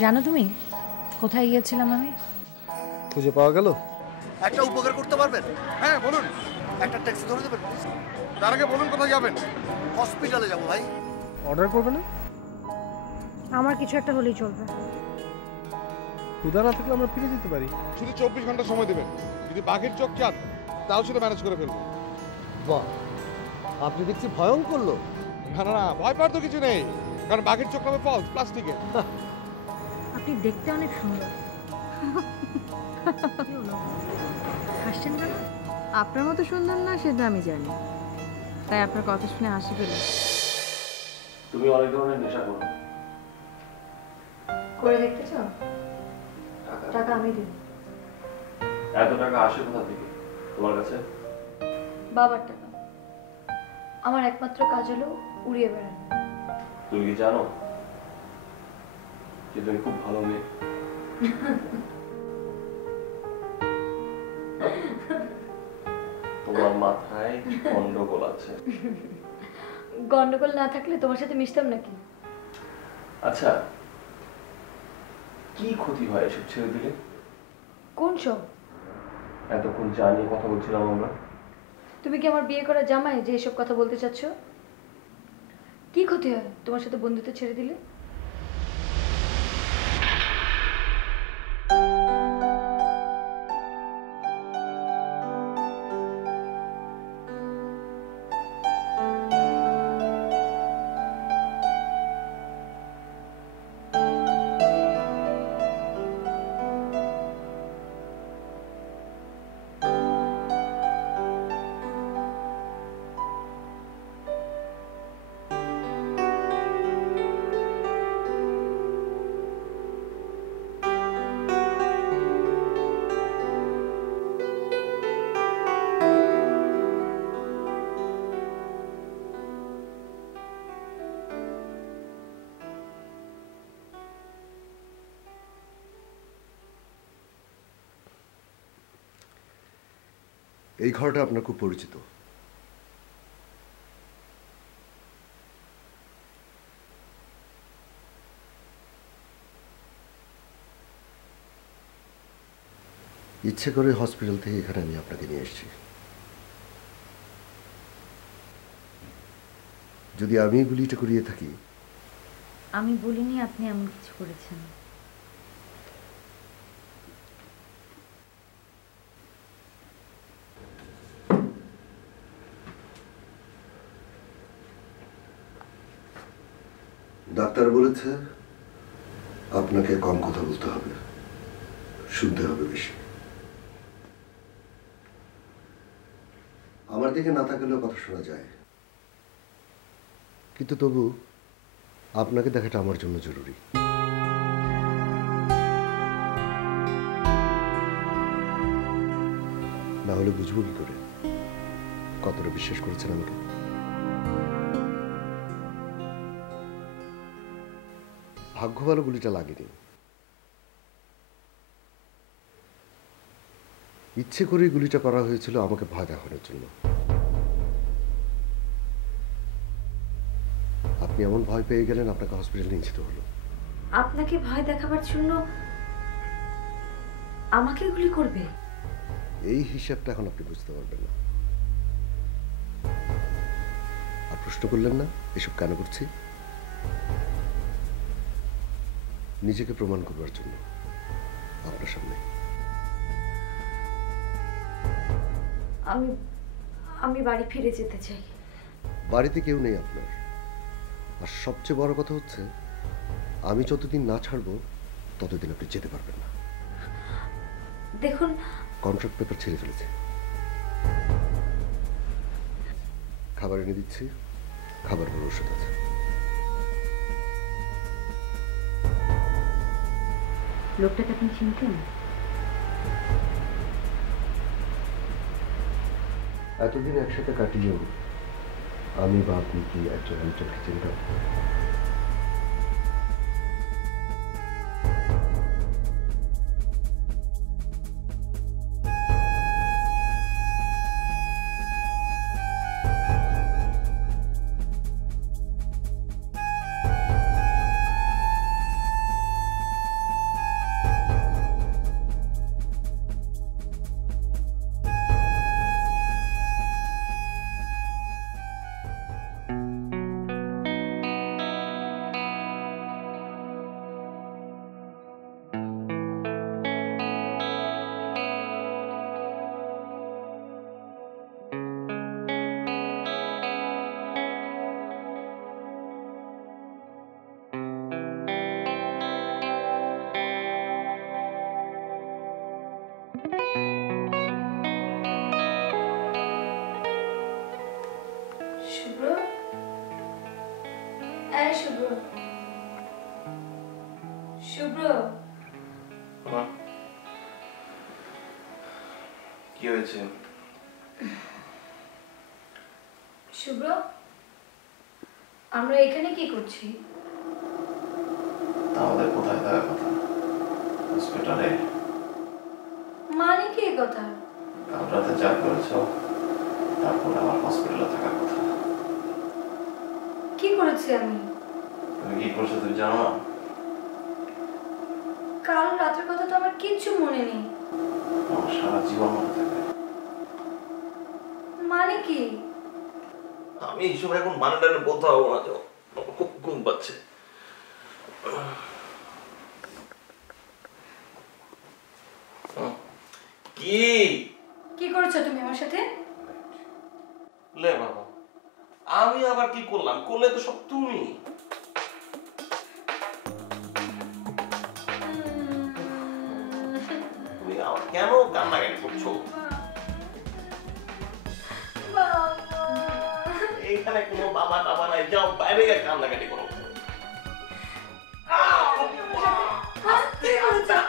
জানো তুমি কোথায় গিয়েছিলাম আমি? খুঁজে পাওয়া গেল? একটা উপকার করতে পারবেন? হ্যাঁ বলুন। একটা ট্যাক্সি ধরে দেবেন? তার আগে বলুন কোথায় যাবেন। হসপিটালে যাবো ভাই। অর্ডার করবে না? আমার কিছু একটা হলেই চলবে। ক্ষুধা না থাকলে আমরা ফিরে যেতে পারি। শুধু 24 ঘন্টা সময় দেবেন। যদি বাঘের চোখ চান তাও সেটা ম্যানেজ করে ফেলবো। বাহ, আপনি দেখছি ভয়ঙ্কর লোক। না না না, ভয় পাওয়ার তো কিছু নেই, কারণ বাঘের চোখ হবে ফলস প্লাস্টিকের। আপনি দেখতে অনেক সুন্দর। হাসছেন কেন? আপনার মতো সুন্দর না সেটা আমি জানি, তাই আপনার কথা শুনে হাসি পেল। তুমি অনেক ধরনের নেশা করো। করে দেখতে চাও? টাকা আমি দেব। এত টাকা আসে কোথা থেকে তোমার কাছে? বাবার টাকা। আমার একমাত্র কাজ হলো উড়িয়ে বেড়ানো। তুমি কি জানো যে তুমি খুব ভালো মেয়ে? তোমার মাথায় গন্ডগোল আছে। গন্ডগোল না থাকলে তোমার সাথে মিশতাম নাকি? আচ্ছা, কি ক্ষতি হয় এসব ছেড়ে দিলে? কোন সব? এতক্ষণ যা নিয়ে কথা বলছিলাম আমরা। তুমি কি আমার বিয়ে করা জামাই যে এসব কথা বলতে চাচ্ছ? কি ক্ষতি হয় তোমার সাথে বন্ধুত্ব ছেড়ে দিলে? এই ঘরটা আপনার খুব পরিচিত। ইচ্ছে করে হসপিটাল থেকে এখানে আমি আপনাকে নিয়ে এসেছি। যদি আমি গুলিটা করিয়ে থাকি। আমি বলিনি আপনি এমন কিছু করেছেন। ডাক্তার বলেছে আপনাকে কম কথা বলতে হবে, শুনতে হবে বেশি। আমার দিকে না তাকালেও কথা শোনা যায়, কিন্তু তবু আপনাকে দেখাটা আমার জন্য জরুরি। না হলে বুঝবো কি করে কতটা বিশ্বাস করেছেন আমাকে। ভাগ্য ভালো গুলিটা লাগেনি। ইচ্ছে করে গুলিটা করা হয়েছিল আমাকে ভয় দেখানোর জন্য। আপনি এমন ভয় পেয়ে গেলেন আপনাকে হসপিটালে নিয়ে যেতে হলো। আপনাকে ভয় দেখাবার জন্য আমাকে গুলি করবে? এই হিসাবটা এখন আপনি বুঝতে পারবেন না। আর প্রশ্ন করলেন না এসব কেন করছি? নিজেকে প্রমাণ করবার জন্য আপনার সামনে। আমি আমি বাড়ি ফিরে যেতে চাই। বাড়িতে কেউ নেই আপনার। আর সবচেয়ে বড় কথা হচ্ছে আমি যতদিন না ছাড়বো ততদিন আপনি যেতে পারবেন না। দেখুন, কন্ট্রাক্ট পেপার ছেড়ে ফেলেছে। খাবার এনে দিচ্ছি, খাবার পর ওষুধ আছে। লোকটাকে আপনি চিনতেন? এতদিন একসাথে কাটিয়েও আমি বা আপনি কি একজন একজনকে চিনতাম? এই শুভ্র, শুভ্র, কি হয়েছে? শুভ্র, আমরা এখানে কি করছি? আমাদের কোথায় থাকার কথা? হসপিটালে। মানে কি এই কথা? কাল রাতে যা করেছো তারপর আমার হসপিটালে থাকার কথা। কি করেছি আমি? তুমি কি করছো তুমি জানো না? কাল রাতের কথা তো আমার কিচ্ছু মনে নেই। আমার সারা জীবন মনে থাকবে। মানে কি? আমি এইসব এখন মানে টানে বলতে পারবো না, তো খুব ঘুম পাচ্ছে। কি কি করেছো তুমি আমার সাথে? লে বাবা, আমি আবার কি করলাম? করলে তো সব তুমি। তুমি আমার কেন কান্নাকাটি করছো? এইখানে কোনো বাবা টাবা নাই, যাও বাইরে গিয়ে কান্নাকাটি করো।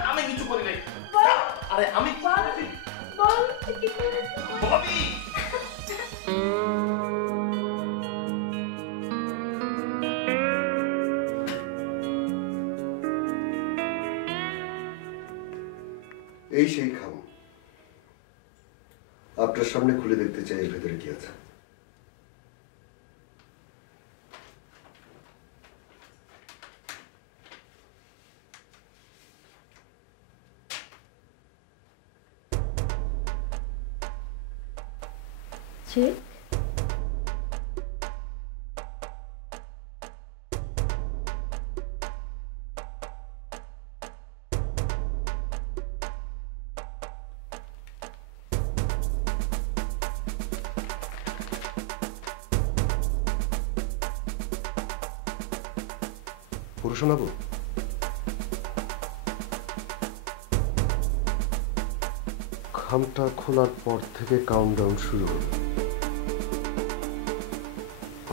আমি কিছু করি নাই। আরে আমি বল কি করেছো? ববি এই সেই খাম, আপনার সামনে খুলে দেখতে চাই এর ভেতরে কি আছে। চেক? পুরো শোনাবো? খামটা খোলার পর থেকে কাউন্টডাউন শুরু হলো।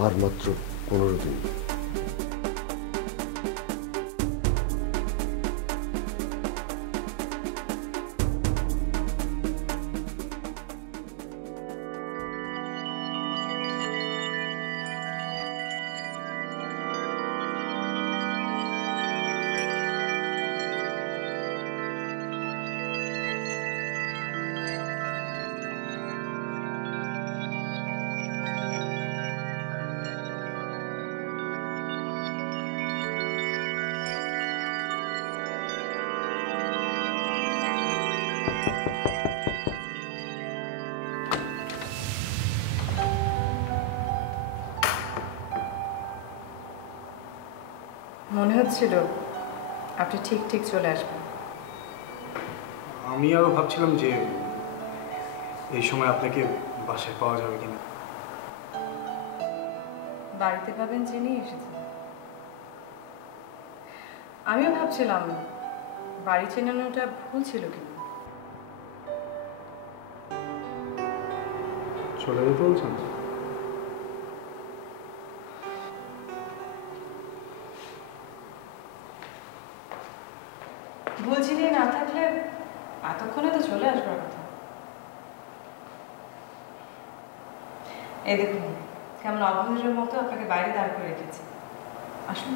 আর মাত্র 15 দিন। মনে হচ্ছিল আপনি ঠিক ঠিক চলে আসবেন। আমি আরও ভাবছিলাম যে এই সময় আপনাকে বাসায় পাওয়া যাবে কিনা। বাড়িতে পাবেন জেনেই এসেছেন। আমিও ভাবছিলাম বাড়ি চেনানোটা ভুল ছিল কিনা। চলে যেতে বলছেন? ভুল চিনিয়ে না থাকলে এতক্ষণে তো চলে আসবার কথা। এই দেখুন কেমন অবহেলার মতো আপনাকে বাইরে দাঁড় করে রেখেছি। আসুন।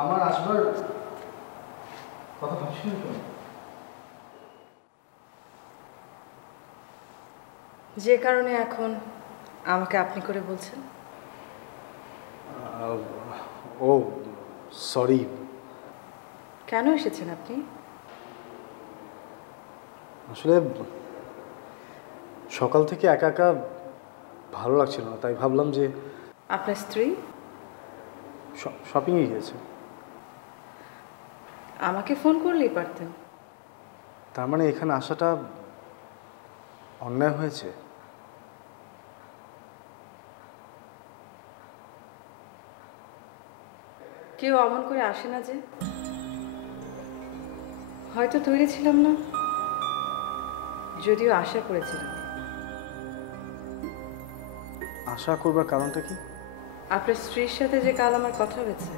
আমার আসবার কথা ভাবছিলেন কেন? যে কারণে এখন আমাকে আপনি করে বলছেন। ও সরি। কেন এসেছেন আপনি? আসলে সকাল থেকে একা একা ভালো লাগছিল না, তাই ভাবলাম যে আপনার স্ত্রী শপিংয়ে গিয়েছে। আমাকে ফোন করলেই পারতেন। তার মানে এখানে আসাটা অন্যায় হয়েছে? কেউ অমন করে আসে না যে। হয়তো তৈরি ছিলাম না, যদিও আশা করেছিলাম। আশা করবার কারণটা কি? আপনার স্ত্রীর সাথে যে কাল আমার কথা হয়েছে,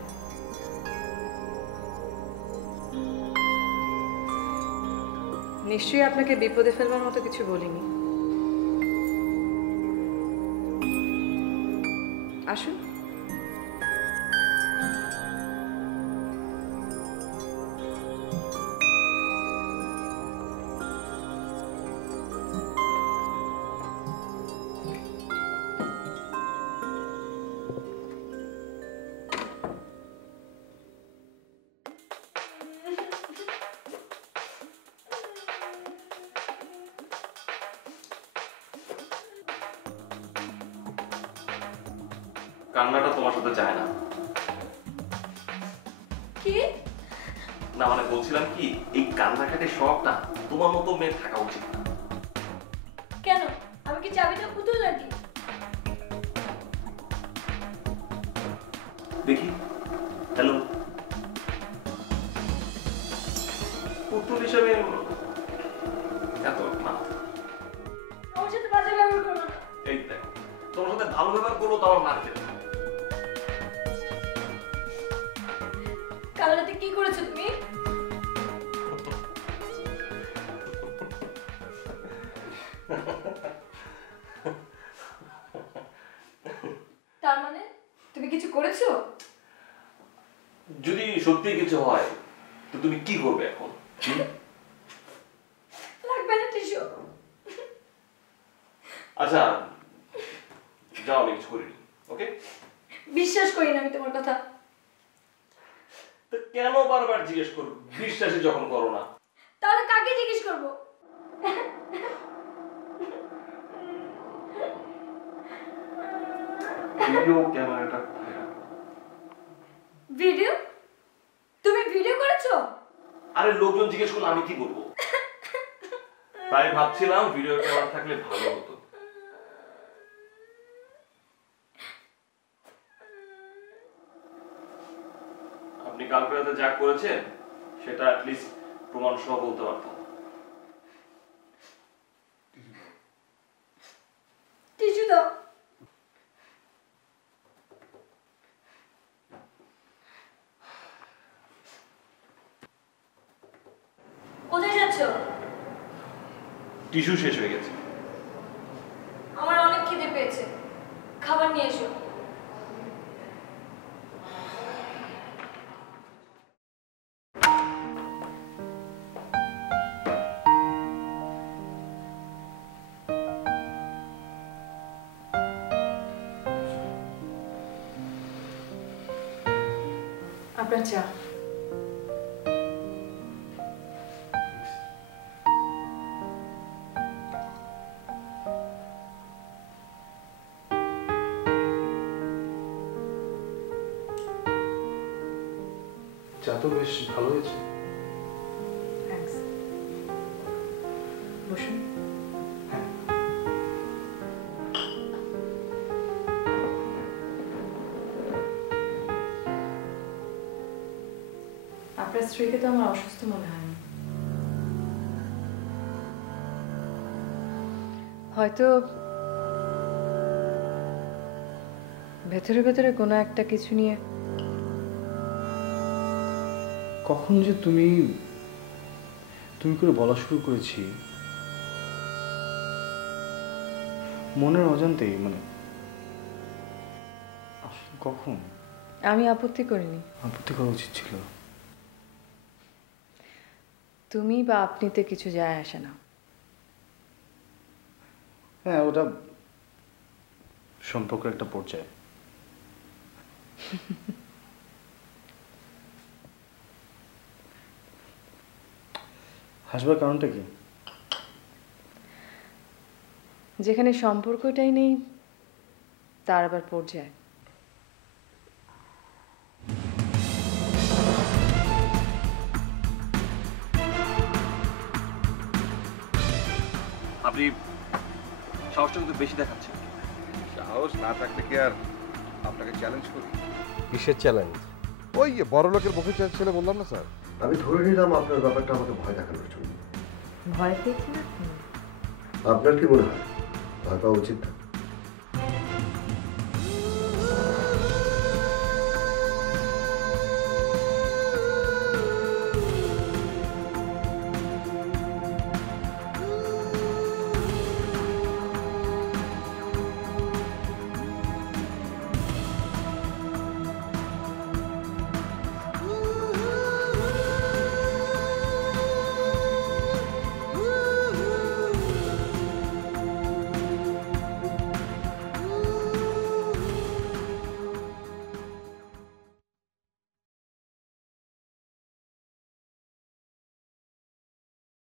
নিশ্চয়ই আপনাকে বিপদে ফেলবার মতো কিছু বলিনি। আসুন। কান্নাটা তোমার সাথে যায় না। কি? না মানে বলছিলাম কি, এই কান্নাকাটির শখটা তোমার মতো মেয়ে থাকা উচিত না। কেন? আমি কি চাবিটা পুতুল নাকি? দেখি, হ্যালো। পুতুল হিসেবে এত না। আমার সাথে বাজে ব্যবহার করো না। এই দেখো, তোমার সাথে ভালো ব্যবহার করবো তো আমার মারতে দেবে। কাল রাতে কি করেছো তুমি? তার মানে তুমি কিছু করেছো? যদি সত্যি কিছু হয় তো তুমি কি করবে এখন? লাগবে না টিস্যু। আচ্ছা যাও, আমি কিছু করিনি। ওকে? বিশ্বাস করি না আমি তোমার কথা। তো কেন বারবার জিজ্ঞেস করো? বিশ্বাসই যখন করো না। তাহলে কাকে জিজ্ঞেস করবো? ভিডিও ক্যামেরাটা ভিডিও? তুমি ভিডিও করেছো? আরে লোকজন জিজ্ঞেস করলে আমি কি করবো? তাই ভাবছিলাম ভিডিও ক্যামেরা থাকলে ভালো হতো। আপনি কালকে রাতে যা করেছেন সেটা অ্যাটলিস্ট প্রমাণ সহ বলতে পারতাম। টিস্যু দাও। কোথায় যাচ্ছ? টিস্যু শেষ হয়ে গেছে। আমার অনেক খিদে পেয়েছে, খাবার নিয়ে এসো। আপনার চা। চা তো বেশ ভালো হয়েছে। থ্যাঙ্কস। বসুন। আপনার স্ত্রীকে তো আমার অসুস্থ মনে হয়নি। হয়তো ভেতরে ভেতরে কোনো একটা কিছু নিয়ে। কখন যে তুমি করে বলা শুরু করেছি মনের অজান্তেই, মানে আসলে কখন? আমি আপত্তি করিনি। আপত্তি করা উচিত ছিল। তুমি বা আপনিতে কিছু যায় আসে না। হ্যাঁ, ওটা সম্পর্কের একটা পর্যায়ে। হাসবার কারণটা কি? যেখানে সম্পর্কটাই নেই তার আবার পর্যায়ে। আপনি সাহসটা কিন্তু বেশি দেখাচ্ছেন। সাহস না থাকলে কি আর আপনাকে চ্যালেঞ্জ করি? কিসের চ্যালেঞ্জ? ওই বড় লোকের মুখে ছেলে বললাম না স্যার। আমি ধরে নিলাম আপনার ব্যাপারটা আমাকে ভয় দেখানোর জন্য। ভয় পেয়েছেন আপনি? আপনার কি মনে হয় ভয় পাওয়া উচিত না?